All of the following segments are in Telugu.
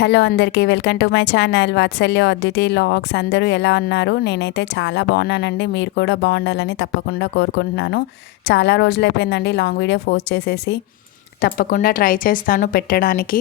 హలో అందరికీ welcome to my channel Vatsalya Adviti logs. అందరూ ఎలా ఉన్నారు? నేనైతే చాలా బాగున్నానండి. మీరు కూడా బాగుండాలని తప్పకుండా కోరుకుంటున్నాను. చాలా రోజులు అయిపోయిందండి లాంగ్ వీడియో పోస్ట్ చేసేసి. తప్పకుండా ట్రై చేస్తాను పెట్టడానికి.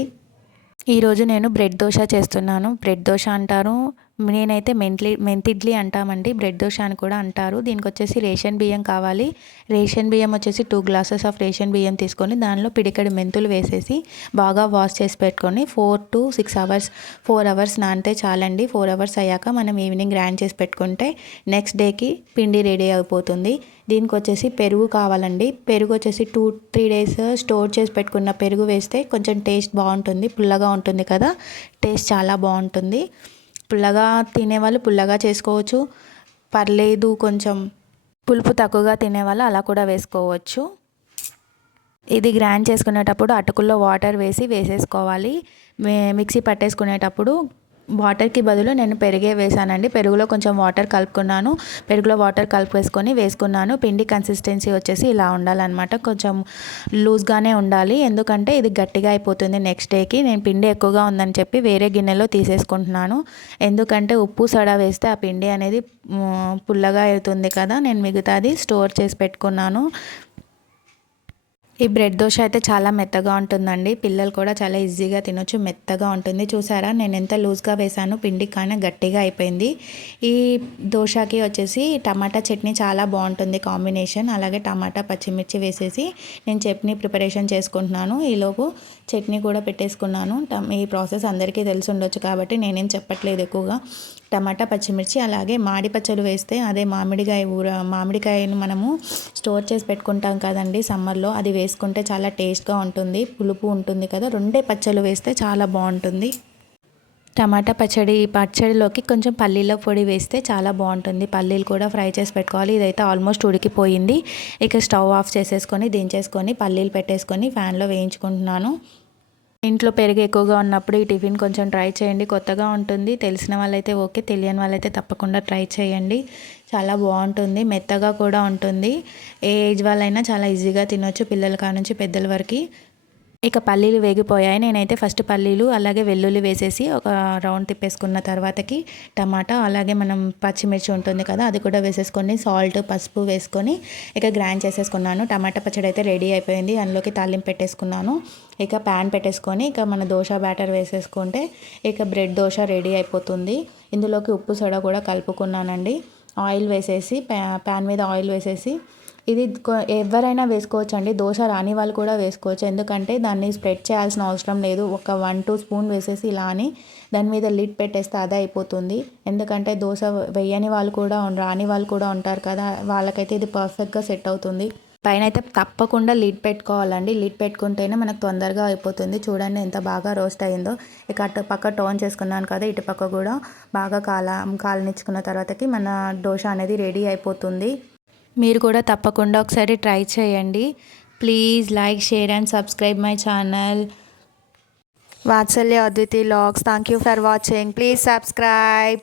ఈరోజు నేను బ్రెడ్ దోశ చేస్తున్నాను. బ్రెడ్ దోశ అంటారు. నేనైతే మెంట్లీ మెంతిడ్లీ అంటామండి. బ్రెడ్ దోశ అని కూడా అంటారు. దీనికి వచ్చేసి రేషన్ బియ్యం కావాలి. రేషన్ బియ్యం వచ్చేసి టూ గ్లాసెస్ ఆఫ్ రేషన్ బియ్యం తీసుకొని దానిలో పిడికడి మెంతులు వేసేసి బాగా వాష్ చేసి పెట్టుకొని four to six hours four hours నానితే చాలండి. ఫోర్ అవర్స్ అయ్యాక మనం ఈవినింగ్ గ్రైండ్ చేసి పెట్టుకుంటే నెక్స్ట్ డేకి పిండి రెడీ అయిపోతుంది. దీనికి వచ్చేసి పెరుగు కావాలండి. పెరుగు వచ్చేసి టూ త్రీ డేస్ స్టోర్ చేసి పెట్టుకున్న పెరుగు వేస్తే కొంచెం టేస్ట్ బాగుంటుంది. పుల్లగా ఉంటుంది కదా. టేస్ట్ చాలా బాగుంటుంది. పుల్లగా తినేవాళ్ళు పుల్లగా చేసుకోవచ్చు. పర్లేదు కొంచెం పులుపు తక్కువగా తినేవాళ్ళు అలా కూడా వేసుకోవచ్చు. ఇది గ్రైండ్ చేసుకునేటప్పుడు అటుకుల్లో వాటర్ వేసి వేసేసుకోవాలి. మిక్సీ పట్టేసుకునేటప్పుడు వాటర్కి బదులు నేను పెరిగే వేసానండి. పెరుగులో కొంచెం వాటర్ కలుపుకున్నాను. పెరుగులో వాటర్ కలిపేసుకొని వేసుకున్నాను. పిండి కన్సిస్టెన్సీ వచ్చేసి ఇలా ఉండాలన్నమాట. కొంచెం లూజ్గానే ఉండాలి. ఎందుకంటే ఇది గట్టిగా అయిపోతుంది నెక్స్ట్ డేకి. నేను పిండి ఎక్కువగా ఉందని చెప్పి వేరే గిన్నెలో తీసేసుకుంటున్నాను. ఎందుకంటే ఉప్పు సడా వేస్తే ఆ పిండి అనేది పుల్లగా అవుతుంది కదా. నేను మిగతాది స్టోర్ చేసి పెట్టుకున్నాను. ఈ బ్రెడ్ దోశ అయితే చాలా మెత్తగా ఉంటుందండి. పిల్లలు కూడా చాలా ఈజీగా తినొచ్చు. మెత్తగా ఉంటుంది. చూసారా? నేను ఎంత లూజ్గా వేసాను పిండి కానీ గట్టిగా అయిపోయింది. ఈ దోశకి వచ్చేసి టమాటా చట్నీ చాలా బాగుంటుంది కాంబినేషన్. అలాగే టమాటా పచ్చిమిర్చి వేసేసి నేను చట్నీ ప్రిపరేషన్ చేసుకుంటున్నాను. ఈలోపు చట్నీ కూడా పెట్టేసుకున్నాను. ఈ ప్రాసెస్ అందరికీ తెలిసి ఉండొచ్చు కాబట్టి నేనేం చెప్పట్లేదు ఎక్కువగా. టమాటా పచ్చిమిర్చి అలాగే మాడి పచ్చలు వేస్తే అదే మామిడికాయ ఊర మామిడికాయను మనము స్టోర్ చేసి పెట్టుకుంటాం కదండి సమ్మర్లో. అది వేసుకుంటే చాలా టేస్ట్గా ఉంటుంది. పులుపు ఉంటుంది కదా రెండే పచ్చళ్ళు వేస్తే చాలా బాగుంటుంది. టమాటా పచ్చడి పచ్చడిలోకి కొంచెం పల్లీల పొడి వేస్తే చాలా బాగుంటుంది. పల్లీలు కూడా ఫ్రై చేసి పెట్టుకోవాలి. ఇదైతే ఆల్మోస్ట్ ఉడికిపోయింది. ఇక స్టవ్ ఆఫ్ చేసేసుకొని దించేసుకొని పల్లీలు పెట్టేసుకొని ఫ్యాన్లో వేయించుకుంటున్నాను. ఇంట్లో పెరుగు ఎక్కువగా ఉన్నప్పుడు ఈ టిఫిన్ కొంచెం ట్రై చేయండి. కొత్తగా ఉంటుంది. తెలిసిన వాళ్ళైతే ఓకే తెలియని వాళ్ళైతే తప్పకుండా ట్రై చేయండి. చాలా బాగుంటుంది మెత్తగా కూడా ఉంటుంది. ఏ ఏజ్ వాళ్ళైనా చాలా ఈజీగా తినొచ్చు పిల్లల కానుంచి పెద్దల వరకు. ఇక పల్లీలు వేగిపోయాయి. నేనైతే ఫస్ట్ పల్లీలు అలాగే వెల్లుల్లి వేసేసి ఒక రౌండ్ తిప్పేసుకున్న తర్వాతకి టమాటా అలాగే మనం పచ్చిమిర్చి ఉంటుంది కదా అది కూడా వేసేసుకొని సాల్ట్ పసుపు వేసుకొని ఇక గ్రైండ్ చేసేసుకున్నాను. టమాటా పచ్చడి అయితే రెడీ అయిపోయింది. అందులోకి తాలింపు పెట్టేసుకున్నాను. ఇక ప్యాన్ పెట్టేసుకొని ఇక మన దోశ బ్యాటర్ వేసేసుకుంటే ఇక బ్రెడ్ దోశ రెడీ అయిపోతుంది. ఇందులోకి ఉప్పు సోడా కూడా కలుపుకున్నానండి. ఆయిల్ వేసేసి ప్యాన్ మీద ఆయిల్ వేసేసి ఇది ఎవరైనా వేసుకోవచ్చు అండి దోశ రాని వాళ్ళు కూడా వేసుకోవచ్చు. ఎందుకంటే దాన్ని స్ప్రెడ్ చేయాల్సిన అవసరం లేదు. ఒక వన్ టూ స్పూన్ వేసేసి ఇలా అని దాని మీద లిడ్ పెట్టేస్తే అదే అయిపోతుంది. ఎందుకంటే దోశ వేయని వాళ్ళు కూడా రాని వాళ్ళు కూడా ఉంటారు కదా. వాళ్ళకైతే ఇది పర్ఫెక్ట్గా సెట్ అవుతుంది. పైన అయితే తప్పకుండా లిడ్ పెట్టుకోవాలండి. లిడ్ పెట్టుకుంటేనే మనకు తొందరగా అయిపోతుంది. చూడండి ఎంత బాగా రోస్ట్ అయిందో. ఇక అటు పక్క టోన్ చేసుకున్నాను కదా ఇటు పక్క కూడా బాగా కాల కాలనిచ్చుకున్న తర్వాతకి మన దోశ అనేది రెడీ అయిపోతుంది. మీరు కూడా తప్పకుండా ఒకసారి ట్రై చేయండి. Please like share and subscribe my channel. Vatsalya Adviti logs thank you for watching. Please subscribe.